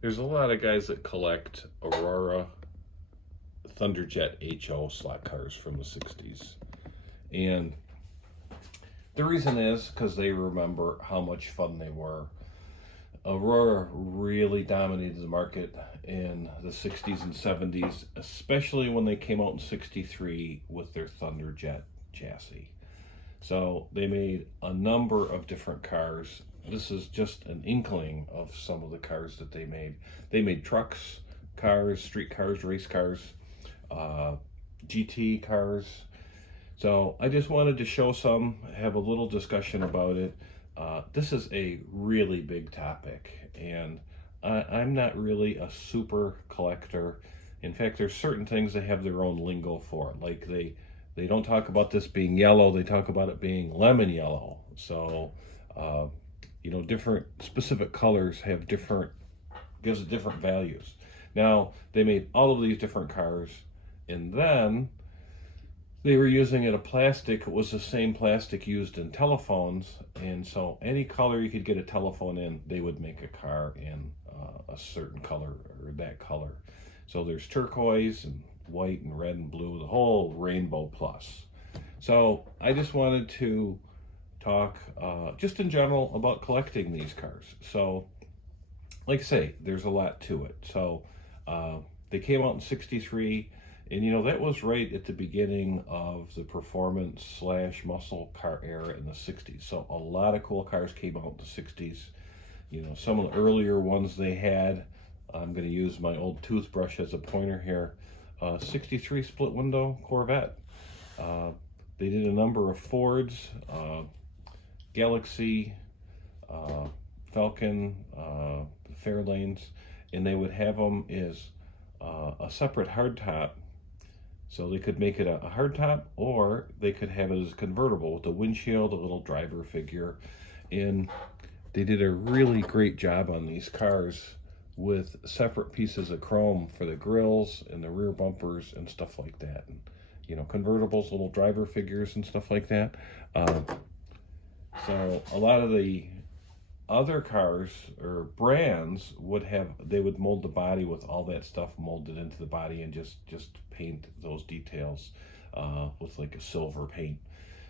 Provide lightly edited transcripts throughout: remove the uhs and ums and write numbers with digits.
There's a lot of guys that collect Aurora Thunderjet HO slot cars from the 60s. And the reason is because they remember how much fun they were. Aurora really dominated the market in the 60s and 70s, especially when they came out in 63 with their Thunderjet chassis. So they made a number of different cars. This is just an inkling of some of the cars that they made. They made trucks, cars, street cars, race cars, GT cars. So I just wanted to show some, have a little discussion about it. This is a really big topic, and I'm not really a super collector. In fact, there's certain things that have their own lingo for it. Like they don't talk about this being yellow, they talk about it being lemon yellow. So, different specific colors have gives it different values. Now, they made all of these different cars, and then they were using a plastic. It was the same plastic used in telephones, and so any color you could get a telephone in, they would make a car in a certain color or that color. So there's turquoise and white and red and blue, the whole rainbow plus. So I just wanted to talk just in general about collecting these cars. So like I say, there's a lot to it. So they came out in 63. And that was right at the beginning of the performance / muscle car era in the 60s. So a lot of cool cars came out in the 60s. Some of the earlier ones they had, I'm going to use my old toothbrush as a pointer here. 63 split window Corvette. They did a number of Fords, Galaxy, Falcon, Fairlanes, and they would have them as a separate hardtop. So they could make it a hardtop, or they could have it as convertible with a windshield, a little driver figure. And they did a really great job on these cars with separate pieces of chrome for the grills and the rear bumpers and stuff like that. And, convertibles, little driver figures and stuff like that. So a lot of the other cars or brands they would mold the body with all that stuff molded into the body and just paint those details with like a silver paint.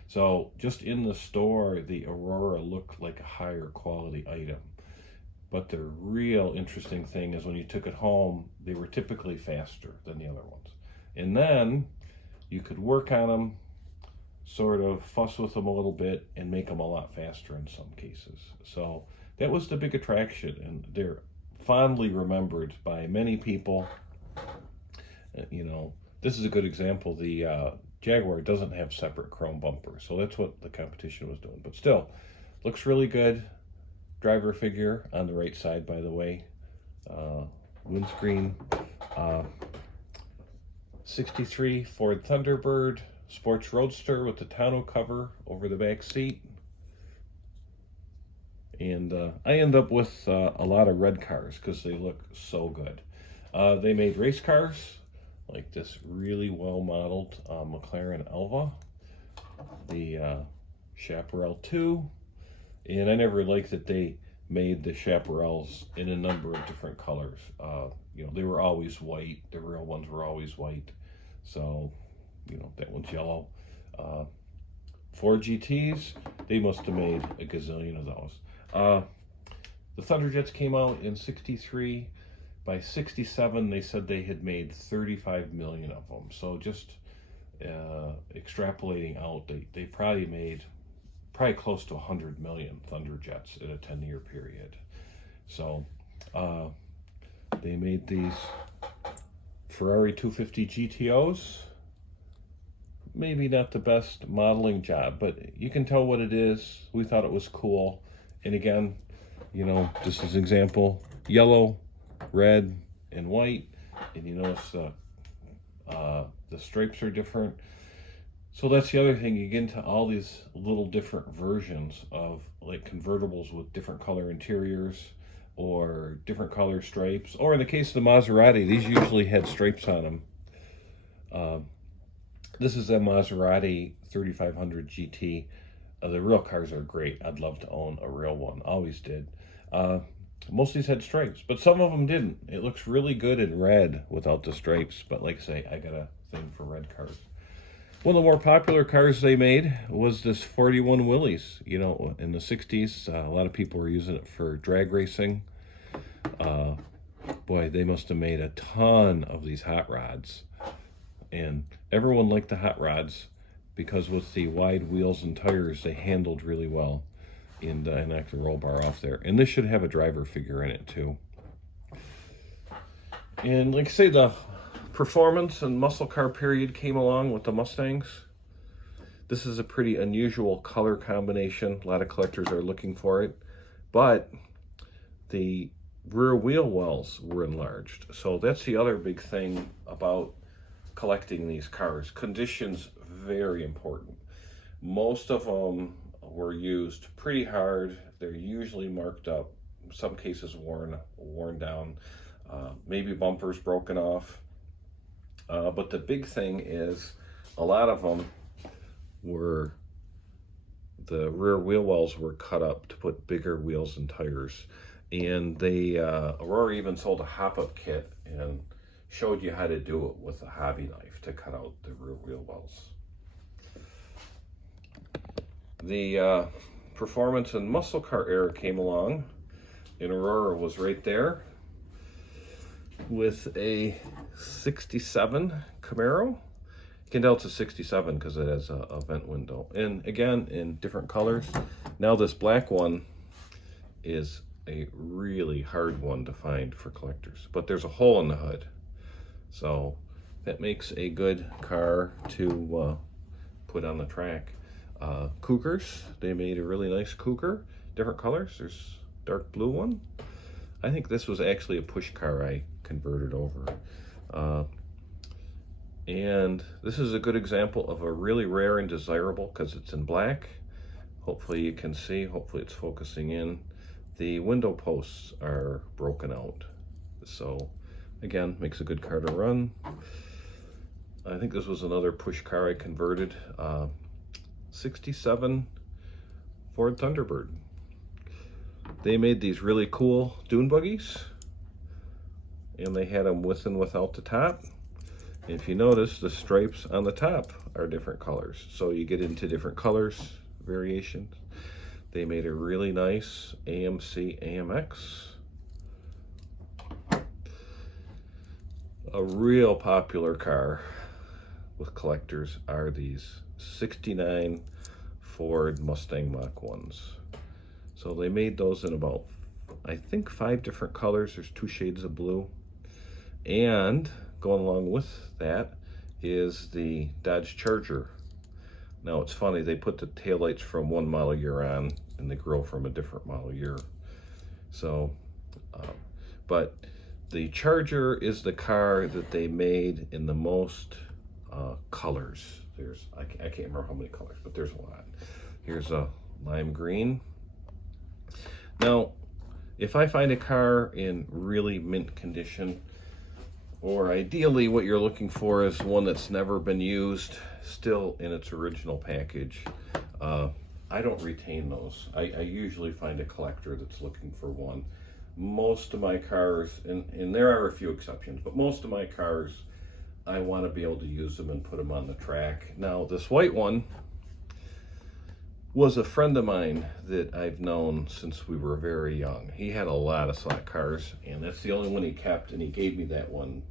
So just in the store, the Aurora looked like a higher quality item. But the real interesting thing is when you took it home, they were typically faster than the other ones. And then you could work on them, sort of fuss with them a little bit, and make them a lot faster in some cases. So that was the big attraction, and they're fondly remembered by many people. This is a good example. The Jaguar doesn't have separate chrome bumpers, so that's what the competition was doing. But still, looks really good. Driver figure on the right side, by the way. Windscreen. 63 Ford Thunderbird sports roadster with the tonneau cover over the back seat. And I end up with a lot of red cars because they look so good. They made race cars like this really well modeled McLaren Elva, the Chaparral 2, and I never liked that they made the Chaparrals in a number of different colors. They were always white. The real ones were always white. So, that one's yellow. Ford GTs, they must have made a gazillion of those. The Thunderjets came out in 63. By 67, they said they had made 35 million of them. So just extrapolating out, they probably made close to 100 million Thunderjets in a 10-year period. So they made these Ferrari 250 GTOs. Maybe not the best modeling job, but you can tell what it is. We thought it was cool. And again, this is an example, yellow, red, and white. And you notice the stripes are different. So that's the other thing. You get into all these little different versions of like convertibles with different color interiors or different color stripes. Or in the case of the Maserati, these usually had stripes on them. This is a Maserati 3500 GT. The real cars are great. I'd love to own a real one. Always did. Most of these had stripes, but some of them didn't. It looks really good in red without the stripes, but like I say, I got a thing for red cars. One of the more popular cars they made was this 41 Willys. You know, in the 60s, a lot of people were using it for drag racing. Boy, they must have made a ton of these hot rods. And everyone liked the hot rods because with the wide wheels and tires, they handled really well. And I can roll bar off there. And this should have a driver figure in it too. And like I say, the performance and muscle car period came along with the Mustangs. This is a pretty unusual color combination. A lot of collectors are looking for it. But the rear wheel wells were enlarged. So that's the other big thing about collecting these cars. Conditions, very important. Most of them were used pretty hard. They're usually marked up, in some cases worn down, maybe bumpers broken off. But the big thing is a lot of them were, the rear wheel wells were cut up to put bigger wheels and tires. And they, Aurora even sold a hop-up kit and showed you how to do it with a hobby knife to cut out the rear wheel wells. The performance and muscle car era came along, and Aurora was right there with a 67 Camaro. You can tell it's a 67 because it has a vent window. And again, in different colors. Now this black one is a really hard one to find for collectors, but there's a hole in the hood. So that makes a good car to put on the track. Cougars, they made a really nice Cougar, different colors. There's dark blue one. I think this was actually a push car I converted over. And this is a good example of a really rare and desirable because it's in black. Hopefully you can see, hopefully it's focusing in. The window posts are broken out. So again, makes a good car to run. I think this was another push car I converted. 67 Ford Thunderbird. They made these really cool dune buggies, and they had them with and without the top. And if you notice, the stripes on the top are different colors, so you get into different colors, variations. They made a really nice AMC AMX. A real popular car with collectors are these 69 Ford Mustang Mach 1s. So they made those in about, I think, 5 different colors. There's 2 shades of blue. And going along with that is the Dodge Charger. Now it's funny, they put the taillights from one model year on and they grow from a different model year. So, but the Charger is the car that they made in the most colors. There's, I can't remember how many colors, but there's a lot. Here's a lime green. Now, if I find a car in really mint condition, or ideally what you're looking for is one that's never been used, still in its original package, I don't retain those. I usually find a collector that's looking for one. Most of my cars, and there are a few exceptions, but most of my cars, I want to be able to use them and put them on the track. Now, this white one was a friend of mine that I've known since we were very young. He had a lot of slot cars, and that's the only one he kept, and he gave me that one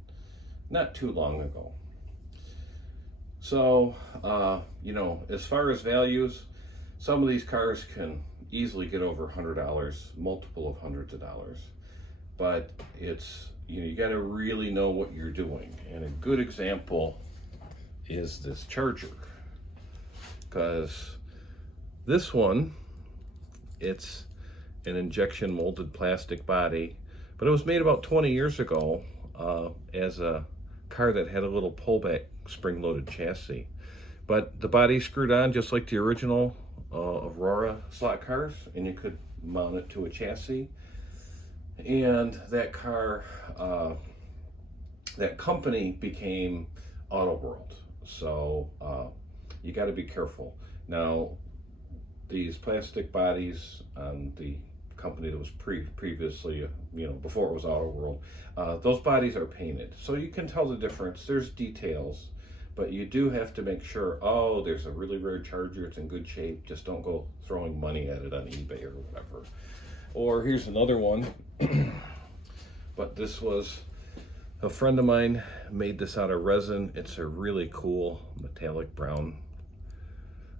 not too long ago. So, you know, as far as values, some of these cars can easily get over $100, multiple of hundreds of dollars. But it's, you know, you got to really know what you're doing. And a good example is this Charger, because this one, it's an injection molded plastic body, but it was made about 20 years ago as a car that had a little pullback spring-loaded chassis. But the body screwed on just like the original Aurora slot cars, and you could mount it to a chassis. And that car, that company became Auto World. So you got to be careful. Now, these plastic bodies on the company that was previously, before it was Auto World. Those bodies are painted, so you can tell the difference. There's details, but you do have to make sure, oh, there's a really rare Charger, it's in good shape. Just don't go throwing money at it on eBay or whatever. Or here's another one. But this was, a friend of mine made this out of resin. It's a really cool metallic brown.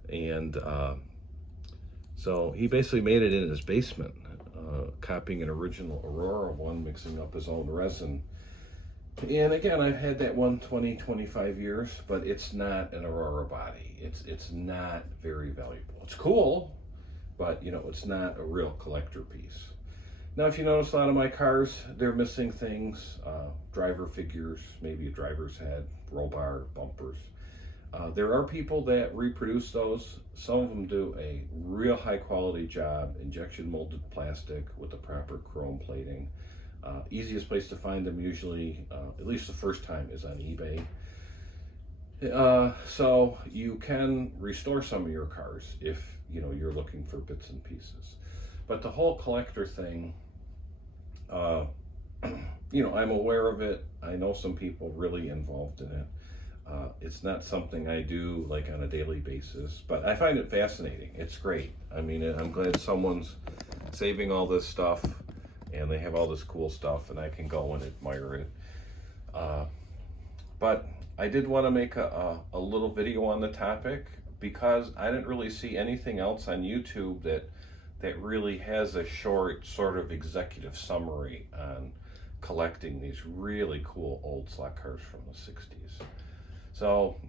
And so he basically made it in his basement, copying an original Aurora one, mixing up his own resin. And again, I've had that one 25 years, but it's not an Aurora body. It's not very valuable. It's cool, but it's not a real collector piece. Now, if you notice, a lot of my cars, they're missing things, driver figures, maybe a driver's head, roll bar, bumpers. There are people that reproduce those. Some of them do a real high quality job, injection molded plastic with the proper chrome plating. Easiest place to find them usually, at least the first time, is on eBay. So you can restore some of your cars if you're looking for bits and pieces. But the whole collector thing, I'm aware of it. I know some people really involved in it. It's not something I do like on a daily basis, but I find it fascinating. It's great. I mean, I'm glad someone's saving all this stuff and they have all this cool stuff and I can go and admire it. But I did want to make a little video on the topic because I didn't really see anything else on YouTube that really has a short sort of executive summary on collecting these really cool old slot cars from the 60s. So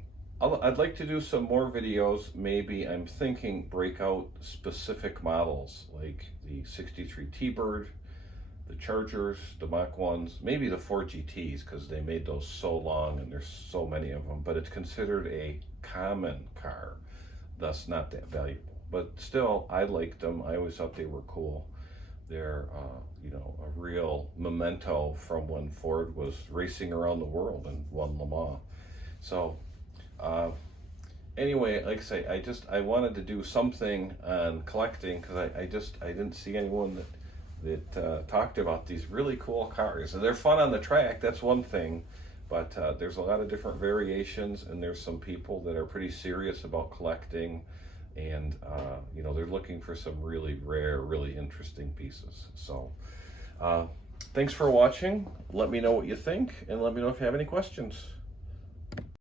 I'd like to do some more videos. Maybe I'm thinking break out specific models like the 63 T-Bird, the Chargers, the Mach 1s, maybe the 4 GTs because they made those so long and there's so many of them, but it's considered a common car, thus not that valuable. But still, I liked them. I always thought they were cool. They're, a real memento from when Ford was racing around the world and won Le Mans. So, anyway, like I say, I wanted to do something on collecting because I didn't see anyone that talked about these really cool cars. And they're fun on the track, that's one thing. But there's a lot of different variations, and there's some people that are pretty serious about collecting. And they're looking for some really rare, really interesting pieces. So thanks for watching. Let me know what you think, and let me know if you have any questions.